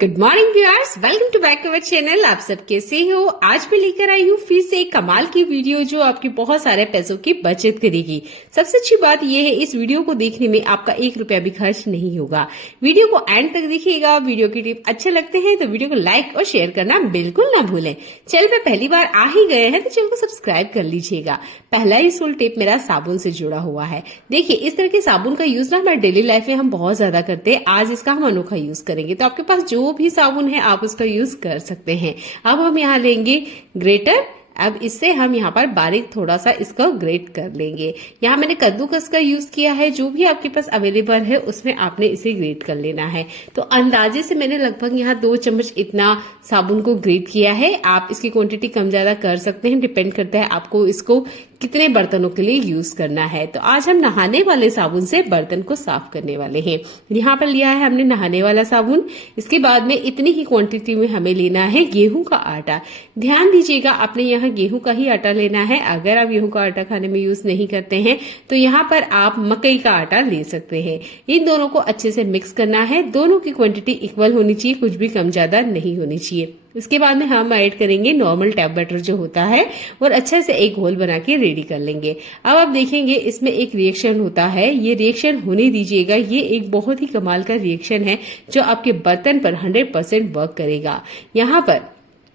Good morning viewers, welcome to back our channel. आप सब कैसे हो? आज मैं लेकर आई हूँ फिर से एक कमाल की वीडियो जो आपकी बहुत सारे पैसों की बचत करेगी। सबसे अच्छी बात यह है इस वीडियो को देखने में आपका 1 रुपया भी खर्च नहीं होगा। वीडियो को एंड तक देखिएगा। वीडियो की टिप अच्छे लगते हैं तो वीडियो को लाइक और शेयर करना बिल्कुल ना भूलें। चैनल पे पहली बार आ ही गए हैं तो चैनल को सब्सक्राइब कर लीजिएगा। पहला ही सोल टिप मेरा साबुन से जुड़ा हुआ है। देखिए, इस तरह के साबुन का यूज ना हमारे डेली लाइफ में हम बहुत ज्यादा करते हैं। आज इसका हम अनोखा यूज करेंगे, तो आपके पास जो भी साबुन है आप उसका यूज कर सकते हैं। अब हम यहाँ लेंगे ग्रेटर। अब इससे हम यहाँ पर बारीक थोड़ा सा इसको ग्रेट कर लेंगे। यहाँ मैंने कद्दूकस का यूज किया है। जो भी आपके पास अवेलेबल है उसमें आपने इसे ग्रेट कर लेना है। तो अंदाजे से मैंने लगभग यहाँ 2 चम्मच इतना साबुन को ग्रेट किया है। आप इसकी क्वांटिटी कम ज्यादा कर सकते हैं, डिपेंड करता है आपको इसको कितने बर्तनों के लिए यूज करना है। तो आज हम नहाने वाले साबुन से बर्तन को साफ करने वाले हैं। यहाँ पर लिया है हमने नहाने वाला साबुन। इसके बाद में इतनी ही क्वांटिटी में हमें लेना है गेहूं का आटा। ध्यान दीजिएगा, आपने यहाँ गेहूं का ही आटा लेना है। अगर आप गेहूं का आटा खाने में यूज नहीं करते हैं तो यहाँ पर आप मकई का आटा ले सकते हैं। इन दोनों को अच्छे से मिक्स करना है। दोनों की क्वांटिटी इक्वल होनी चाहिए, कुछ भी कम ज्यादा नहीं होनी चाहिए। इसके बाद में हम ऐड करेंगे नॉर्मल टैप बटर जो होता है और अच्छे से एक घोल बना के रेडी कर लेंगे। अब आप देखेंगे इसमें एक रिएक्शन होता है, ये रिएक्शन होने दीजिएगा। ये एक बहुत ही कमाल का रिएक्शन है जो आपके बर्तन पर 100% वर्क करेगा। यहाँ पर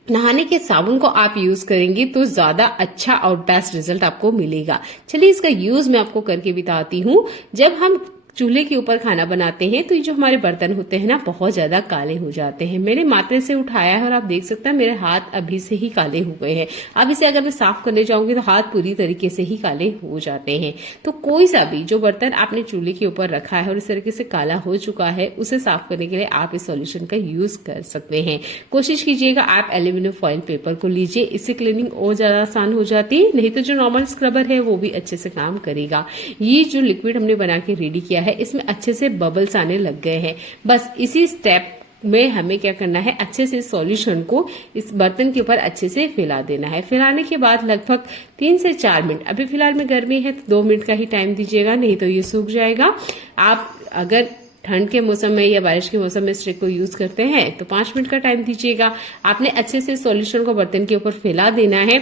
नहाने के साबुन को आप यूज करेंगे तो ज्यादा अच्छा और बेस्ट रिजल्ट आपको मिलेगा। चलिए इसका यूज मैं आपको करके बताती हूँ। जब हम चूल्हे के ऊपर खाना बनाते हैं तो ये जो हमारे बर्तन होते हैं ना बहुत ज्यादा काले हो जाते हैं। मैंने मात्रे से उठाया है और आप देख सकते हैं मेरे हाथ अभी से ही काले हो गए हैं। अब इसे अगर मैं साफ करने जाऊंगी तो हाथ पूरी तरीके से ही काले हो जाते हैं। तो कोई सा भी जो बर्तन आपने चूल्हे के ऊपर रखा है और इस तरीके से काला हो चुका है उसे साफ करने के लिए आप इस सॉल्यूशन का यूज कर सकते हैं। कोशिश कीजिएगा आप एल्यूमिनियम फॉइल पेपर को लीजिए, इससे क्लीनिंग और ज्यादा आसान हो जाती है। नहीं तो जो नॉर्मल स्क्रबर है वो भी अच्छे से काम करेगा। ये जो लिक्विड हमने बना के रेडी किया है इसमें अच्छे से बबल्स आने लग गए हैं। बस इसी स्टेप में हमें क्या करना है, अच्छे से सॉल्यूशन को इस बर्तन के ऊपर अच्छे से फैला देना है। फैलाने के बाद लगभग 3 से 4 मिनट, अभी फिलहाल में गर्मी है तो 2 मिनट का ही टाइम दीजिएगा, नहीं तो ये सूख जाएगा। आप अगर ठंड के मौसम में या बारिश के मौसम में इस ट्रिक को यूज करते हैं तो 5 मिनट का टाइम दीजिएगा। आपने अच्छे से सॉल्यूशन को बर्तन के ऊपर फैला देना है।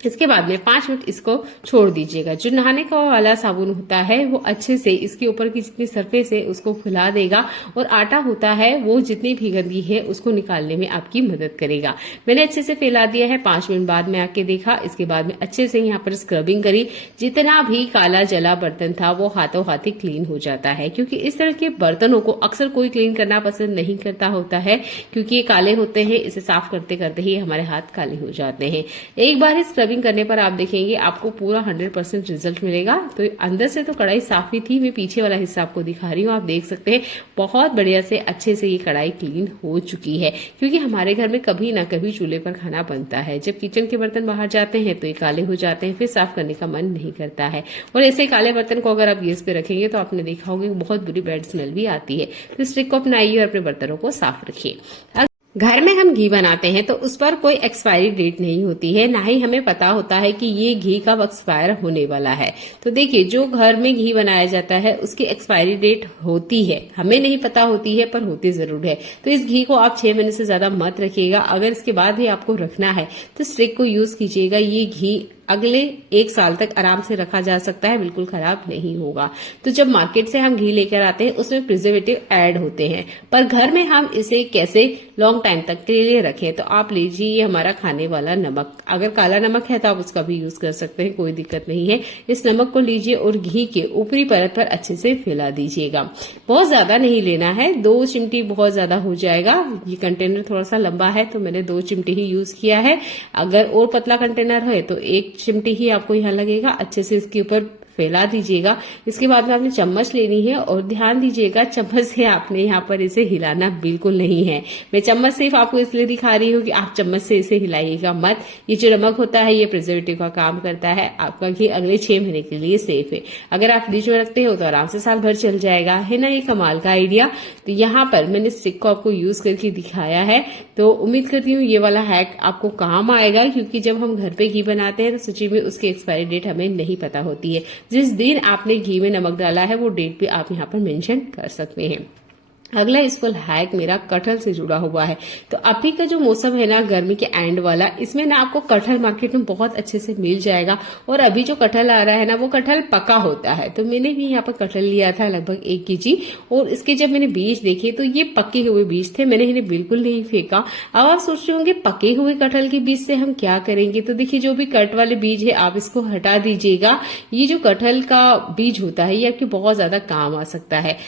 इसके बाद में 5 मिनट इसको छोड़ दीजिएगा। जो नहाने का वाला साबुन होता है वो अच्छे से इसके ऊपर की जितनी सरफेस है उसको फुला देगा और आटा होता है वो जितनी भी गंदगी है उसको निकालने में आपकी मदद करेगा। मैंने अच्छे से फैला दिया है। 5 मिनट बाद में आके देखा। इसके बाद में अच्छे से यहाँ पर स्क्रबिंग करी। जितना भी काला जला बर्तन था वो हाथों हाथ ही क्लीन हो जाता है, क्योंकि इस तरह के बर्तनों को अक्सर कोई क्लीन करना पसंद नहीं करता होता है क्योंकि ये काले होते हैं। इसे साफ करते करते ही हमारे हाथ काले हो जाते हैं। एक बार ही स्क्रबिंग करने पर आप देखेंगे आपको पूरा 100% रिजल्ट मिलेगा। तो अंदर से तो कढ़ाई साफ ही थी, मैं पीछे वाला हिस्सा आपको दिखा रही हूँ। आप देख सकते हैं बहुत बढ़िया से अच्छे से ये कढ़ाई क्लीन हो चुकी है, क्योंकि हमारे घर में कभी ना कभी चूल्हे पर खाना बनता है। जब किचन के बर्तन बाहर जाते हैं तो ये काले हो जाते हैं, फिर साफ करने का मन नहीं करता है। और ऐसे काले बर्तन को अगर आप गैस पे रखेंगे तो आपने देखा होगा बहुत बुरी बैड स्मेल भी आती है। तो इस ट्रिक को अपनाइए और अपने बर्तनों को साफ रखिए। घर में हम घी बनाते हैं तो उस पर कोई एक्सपायरी डेट नहीं होती है, ना ही हमें पता होता है कि ये घी कब एक्सपायर होने वाला है। तो देखिए, जो घर में घी बनाया जाता है उसकी एक्सपायरी डेट होती है, हमें नहीं पता होती है पर होती जरूर है। तो इस घी को आप 6 महीने से ज्यादा मत रखिएगा। अगर इसके बाद ही आपको रखना है तो इस ट्रिक को यूज कीजिएगा। ये घी अगले 1 साल तक आराम से रखा जा सकता है, बिल्कुल खराब नहीं होगा। तो जब मार्केट से हम घी लेकर आते हैं उसमें प्रिजर्वेटिव ऐड होते हैं, पर घर में हम इसे कैसे लॉन्ग टाइम तक के लिए रखें। तो आप लीजिए ये हमारा खाने वाला नमक। अगर काला नमक है तो आप उसका भी यूज कर सकते हैं, कोई दिक्कत नहीं है। इस नमक को लीजिए और घी के ऊपरी परत पर अच्छे से फैला दीजिएगा। बहुत ज्यादा नहीं लेना है, 2 चिमटी बहुत ज्यादा हो जाएगा। ये कंटेनर थोड़ा सा लंबा है तो मैंने 2 चिमटी ही यूज किया है। अगर और पतला कंटेनर है तो 1 चिमटी ही आपको यहाँ लगेगा। अच्छे से इसके ऊपर फैला दीजिएगा। इसके बाद में आपने चम्मच लेनी है और ध्यान दीजिएगा चम्मच से आपने यहाँ पर इसे हिलाना बिल्कुल नहीं है। मैं चम्मच सिर्फ आपको इसलिए दिखा रही हूँ कि आप चम्मच से इसे हिलाइएगा मत। ये जो नमक होता है ये प्रिजर्वेटिव का काम करता है। आपका घी अगले 6 महीने के लिए सेफ है। अगर आप फ्रिज में रखते हो तो आराम से साल भर चल जाएगा। है ना ये कमाल का आइडिया। तो यहाँ पर मैंने इस ट्रिक को आपको यूज करके दिखाया है। तो उम्मीद करती हूँ ये वाला हैक आपको काम आएगा, क्योंकि जब हम घर पे घी बनाते हैं तो सच्ची में उसकी एक्सपायरी डेट हमें नहीं पता होती है। जिस दिन आपने घी में नमक डाला है वो डेट भी आप यहाँ पर मेंशन कर सकते हैं। अगला यूजफुल हैक मेरा कटहल से जुड़ा हुआ है। तो अभी का जो मौसम है ना, गर्मी के एंड वाला, इसमें ना आपको कटहल मार्केट में बहुत अच्छे से मिल जाएगा। और अभी जो कटहल आ रहा है ना, वो कटहल पका होता है। तो मैंने भी यहाँ पर कटहल लिया था लगभग 1 केजी, और इसके जब मैंने बीज देखे तो ये पके हुए बीज थे, मैंने इन्हें बिल्कुल नहीं फेंका। अब आप सोच रहे होंगे पके हुए कटहल के बीज से हम क्या करेंगे। तो देखिए, जो भी कट वाले बीज है आप इसको हटा दीजिएगा। ये जो कटहल का बीज होता है ये आपके बहुत ज्यादा काम आ सकता है।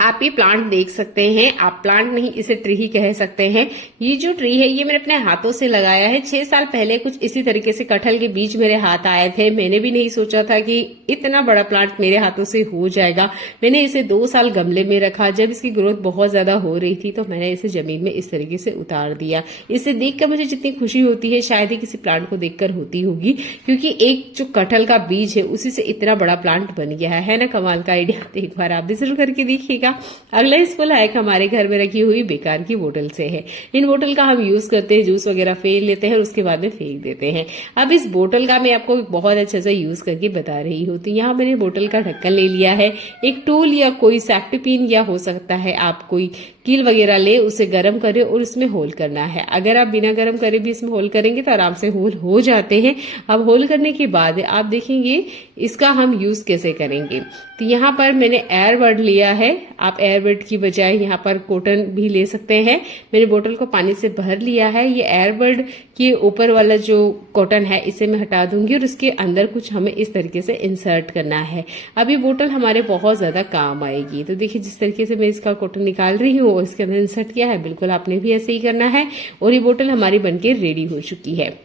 आप ये प्लांट देख सकते हैं, आप प्लांट नहीं इसे ट्री ही कह सकते हैं। ये जो ट्री है ये मैंने अपने हाथों से लगाया है। 6 साल पहले कुछ इसी तरीके से कटहल के बीज मेरे हाथ आए थे। मैंने भी नहीं सोचा था कि इतना बड़ा प्लांट मेरे हाथों से हो जाएगा। मैंने इसे 2 साल गमले में रखा। जब इसकी ग्रोथ बहुत ज्यादा हो रही थी तो मैंने इसे जमीन में इस तरीके से उतार दिया। इसे देखकर मुझे जितनी खुशी होती है शायद ही किसी प्लांट को देखकर होती होगी, क्योंकि एक जो कटहल का बीज है उसी से इतना बड़ा प्लांट बन गया है ना। कमाल का आइडिया। तो एक बार आप भी जरूर करके देखिएगा। अगला यूजफुल हैक हमारे घर में रखी हुई बेकार की बोतल से है। इन बोतल का हम यूज करते हैं, जूस वगैरह फेंक लेते हैं और उसके बाद में फेंक देते हैं। अब इस बोतल का मैं आपको बहुत अच्छे से यूज करके बता रही हूँ। तो यहाँ मैंने बोतल का ढक्कन ले लिया है। एक टूल या कोई सेफ्टी पिन या हो सकता है आप कोई कील वगैरह ले, उसे गर्म करें और उसमें होल करना है। अगर आप बिना गर्म करे भी इसमें होल करेंगे तो आराम से होल हो जाते हैं। अब होल करने के बाद आप देखेंगे इसका हम यूज कैसे करेंगे। तो यहाँ पर मैंने एयरबड लिया है। आप एयरबड की बजाय यहाँ पर कॉटन भी ले सकते हैं। मैंने बोतल को पानी से भर लिया है। ये एयरबड के ऊपर वाला जो कॉटन है इसे मैं हटा दूंगी और इसके अंदर कुछ हमें इस तरीके से इंसर्ट करना है। अब ये बोतल हमारे बहुत ज्यादा काम आएगी। तो देखिए, जिस तरीके से मैं इसका कॉटन निकाल रही हूँ और इसके अंदर इंसर्ट किया है, बिल्कुल आपने भी ऐसे ही करना है। और ये बोतल हमारी बनके रेडी हो चुकी है।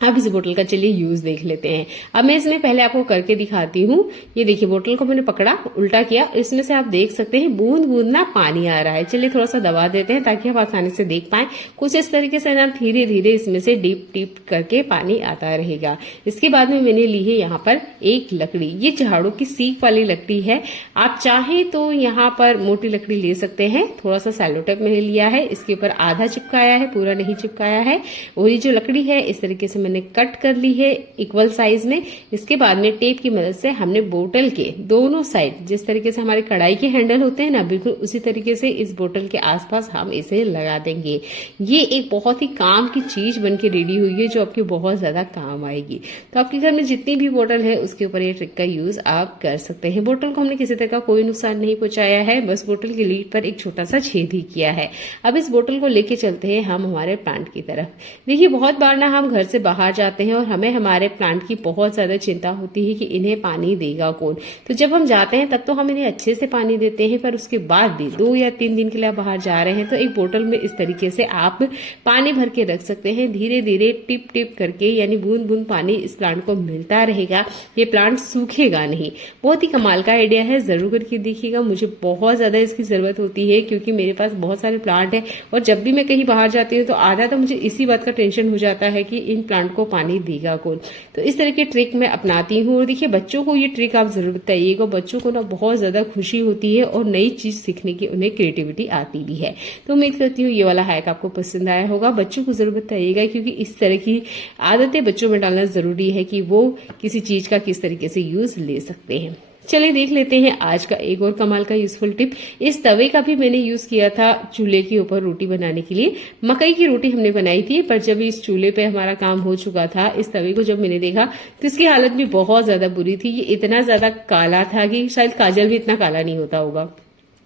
अब इस बोतल का चलिए यूज देख लेते हैं। अब मैं इसमें पहले आपको करके दिखाती हूँ। ये देखिए, बोतल को मैंने पकड़ा, उल्टा किया, इसमें से आप देख सकते हैं बूंद बूंद ना पानी आ रहा है। चलिए थोड़ा सा दबा देते हैं ताकि आप आसानी से देख पाए। कुछ इस तरीके से ना धीरे धीरे इसमें से डीप डीप करके पानी आता रहेगा। इसके बाद में मैंने ली है यहाँ पर एक लकड़ी। ये झाड़ू की सीख वाली लकड़ी है। आप चाहे तो यहाँ पर मोटी लकड़ी ले सकते हैं। थोड़ा सा सैलो टेप मैंने लिया है, इसके ऊपर आधा चिपकाया है, पूरा नहीं चिपकाया है। और ये जो लकड़ी है इस तरीके से मैंने कट कर ली है इक्वल साइज में। इसके बाद में टेप की मदद से हमने बोतल के दोनों साइड, जिस तरीके से हमारे कढ़ाई के हैंडल होते हैं ना, बिल्कुल उसी तरीके से इस बोतल के आसपास हम इसे लगा देंगे। ये एक बहुत ही काम की चीज बनके रेडी हुई है जो आपके बहुत ज्यादा काम आएगी। तो आपके घर में जितनी भी बोतल है उसके ऊपर ये ट्रिक का यूज आप कर सकते हैं। बोतल को हमने किसी तरह का कोई नुकसान नहीं पहुंचाया है, बस बोतल की लीड पर एक छोटा सा छेद ही किया है। अब इस बोतल को लेके चलते हैं हम हमारे प्लांट की तरफ। देखिए, बहुत बार ना हम घर से बाहर जाते हैं और हमें हमारे प्लांट की बहुत ज्यादा चिंता होती है कि इन्हें पानी देगा कौन। तो जब हम जाते हैं तब तो हम इन्हें अच्छे से पानी देते हैं, पर उसके बाद भी 2 या 3 दिन के लिए आप बाहर जा रहे हैं तो एक बोतल में इस तरीके से आप पानी भर के रख सकते हैं। धीरे धीरे टिप टिप करके, यानी बूंद बूंद पानी इस प्लांट को मिलता रहेगा। ये प्लांट सूखेगा नहीं। बहुत ही कमाल का आइडिया है, जरूर करके देखिएगा। मुझे बहुत ज्यादा इसकी जरूरत होती है क्योंकि मेरे पास बहुत सारे प्लांट है और जब भी मैं कहीं बाहर जाती हूँ तो आधा तो मुझे इसी बात का टेंशन हो जाता है कि इन प्लांट को पानी देगा कौन। तो इस तरह की ट्रिक मैं अपनाती हूँ। और देखिए, बच्चों को ये ट्रिक आप जरूर बताइएगा। बच्चों को ना बहुत ज्यादा खुशी होती है और नई चीज सीखने की उन्हें क्रिएटिविटी आती भी है। तो उम्मीद करती हूँ ये वाला हैक आपको पसंद आया होगा। बच्चों को जरूर बताइएगा क्योंकि इस तरह की आदतें बच्चों में डालना जरूरी है कि वो किसी चीज का किस तरीके से यूज ले सकते हैं। चलिए देख लेते हैं आज का एक और कमाल का यूजफुल टिप। इस तवे का भी मैंने यूज किया था चूल्हे के ऊपर रोटी बनाने के लिए। मकई की रोटी हमने बनाई थी, पर जब इस चूल्हे पे हमारा काम हो चुका था, इस तवे को जब मैंने देखा तो इसकी हालत भी बहुत ज्यादा बुरी थी। ये इतना ज्यादा काला था कि शायद काजल भी इतना काला नहीं होता होगा।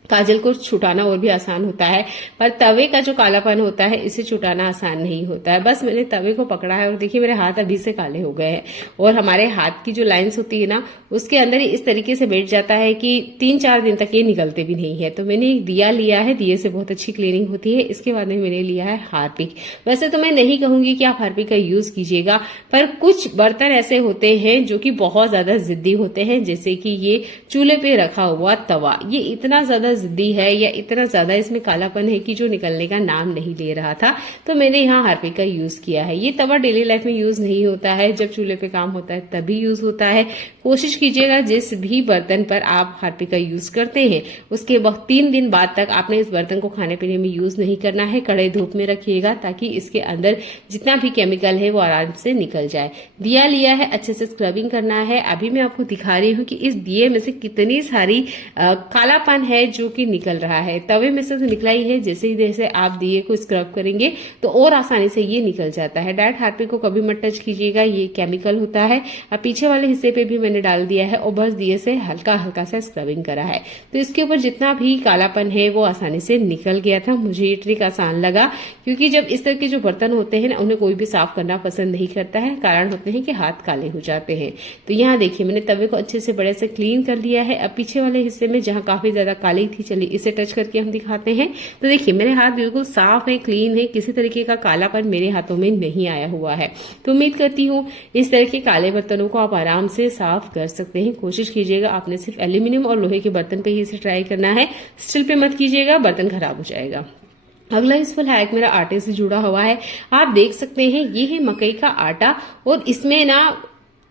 काजल को छुटाना और भी आसान होता है, पर तवे का जो कालापन होता है इसे छुटाना आसान नहीं होता है। बस मैंने तवे को पकड़ा है और देखिए मेरे हाथ अभी से काले हो गए हैं। और हमारे हाथ की जो लाइंस होती है ना, उसके अंदर ही इस तरीके से बैठ जाता है कि 3-4 दिन तक ये निकलते भी नहीं है। तो मैंने एक दिया लिया है, दिए से बहुत अच्छी क्लीनिंग होती है। इसके बाद में मैंने लिया है हार्पिक। वैसे तो मैं नहीं कहूंगी कि आप हार्पिक का यूज कीजिएगा, पर कुछ बर्तन ऐसे होते हैं जो कि बहुत ज्यादा जिद्दी होते हैं, जैसे कि ये चूल्हे पे रखा हुआ तवा। ये इतना ज्यादा जिद्दी है या इतना ज्यादा इसमें कालापन है कि जो निकलने का नाम नहीं ले रहा था। तो मैंने यहाँ हार्पिक का यूज किया है। ये तवा डेली लाइफ में यूज नहीं होता है, जब चूल्हे पे काम होता है तभी यूज होता है। कोशिश कीजिएगा जिस भी बर्तन पर आप हार्पिक का यूज करते हैं उसके 3 दिन बाद तक आपने इस बर्तन को खाने पीने में यूज नहीं करना है। कड़े धूप में रखिएगा ताकि इसके अंदर जितना भी केमिकल है वो आराम से निकल जाए। दिया लिया है, अच्छे से स्क्रबिंग करना है। अभी मैं आपको दिखा रही हूँ कि इस दिए में से कितनी सारी कालापन है जो कि निकल रहा है। तवे में से तो निकला ही है, जैसे आप दिए को स्क्रब करेंगे तो और आसानी से ये निकल जाता है। डायरेक्ट हार्पिक को कभी मत टच कीजिएगा, ये केमिकल होता है। अब पीछे वाले हिस्से पे भी मैंने डाल दिया है और बस दिए से हल्का हल्का सा स्क्रबिंग करा है, तो इसके ऊपर जितना भी कालापन है वो आसानी से निकल गया था। मुझे ये ट्रिक आसान लगा, क्योंकि जब इस तरह के जो बर्तन होते हैं ना, उन्हें कोई भी साफ करना पसंद नहीं करता है। कारण होते हैं कि हाथ काले हो जाते हैं। तो यहाँ देखिए मैंने तवे को अच्छे से बड़े से क्लीन कर लिया है। अब पीछे वाले हिस्से में जहां काफी ज्यादा काली थी, चलिए इसे टच करके हम दिखाते हैं। तो देखिए मेरे हाथ बिल्कुल साफ है, क्लीन है, किसी तरीके का कालापन मेरे हाथों में नहीं आया हुआ है। तो उम्मीद करती हूँ इस तरह के काले बर्तनों को आप आराम से साफ कर सकते हैं। कोशिश कीजिएगा आपने सिर्फ एल्यूमिनियम और लोहे के बर्तन पे ही इसे ट्राई करना है, स्टील पे मत कीजिएगा, बर्तन खराब हो जाएगा। अगला यूजफुल हैक मेरा आटे से जुड़ा हुआ है। आप देख सकते हैं ये है मकई का आटा और इसमें ना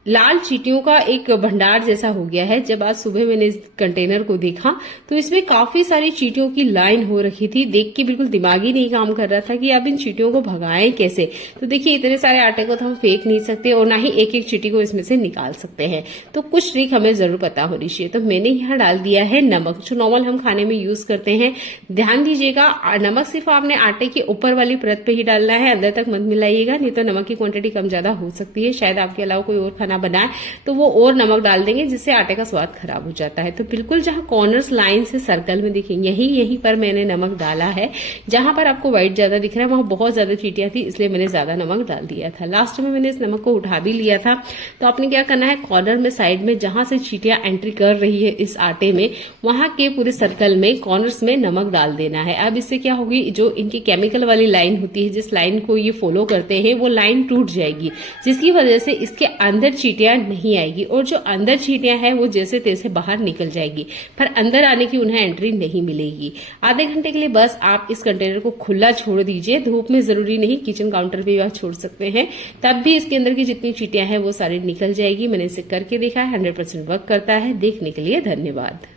लाल चींटियों का एक भंडार जैसा हो गया है। जब आज सुबह मैंने इस कंटेनर को देखा तो इसमें काफी सारी चींटियों की लाइन हो रखी थी। देख के बिल्कुल दिमाग ही नहीं काम कर रहा था कि अब इन चींटियों को भगाएं कैसे। तो देखिए इतने सारे आटे को तो हम फेंक नहीं सकते और ना ही एक एक चींटी को इसमें से निकाल सकते हैं, तो कुछ ट्रिक हमें जरूर पता होनी चाहिए। तो मैंने यहाँ डाल दिया है नमक, जो नॉर्मल हम खाने में यूज करते हैं। ध्यान दीजिएगा नमक सिर्फ आपने आटे के ऊपर वाली परत पे ही डालना है, अंदर तक मत मिलाइएगा, नहीं तो नमक की क्वांटिटी कम ज्यादा हो सकती है। शायद आपके अलावा कोई और बनाए तो वो और नमक डाल देंगे, जिससे आटे का स्वाद खराब हो जाता है। तो बिल्कुल जहां कॉर्नर्स लाइन से सर्कल में दिखेंगे यहीं पर मैंने नमक डाला है। जहां पर आपको व्हाइट ज्यादा दिख रहा है वहां बहुत ज्यादा चींटियां थी, इसलिए मैंने ज्यादा नमक डाल दिया था। लास्ट में मैंने इस नमक को उठा भी लिया था। तो आपने क्या करना है, कॉर्नर में साइड में जहां से चींटियां एंट्री कर रही है इस आटे में, वहां के पूरे सर्कल में कॉर्नर्स में नमक डाल देना है। अब इससे क्या होगी, जो इनकी केमिकल वाली लाइन होती है, जिस लाइन को ये फॉलो करते हैं, वो लाइन टूट जाएगी, जिसकी वजह से इसके अंदर चींटियां नहीं आएगी और जो अंदर चींटियां हैं वो जैसे तैसे बाहर निकल जाएगी, पर अंदर आने की उन्हें एंट्री नहीं मिलेगी। आधे घंटे के लिए बस आप इस कंटेनर को खुला छोड़ दीजिए, धूप में, जरूरी नहीं किचन काउंटर पे भी आप छोड़ सकते हैं, तब भी इसके अंदर की जितनी चींटियां हैं वो सारी निकल जाएगी। मैंने इसे करके देखा है, 100% वर्क करता है। देखने के लिए धन्यवाद।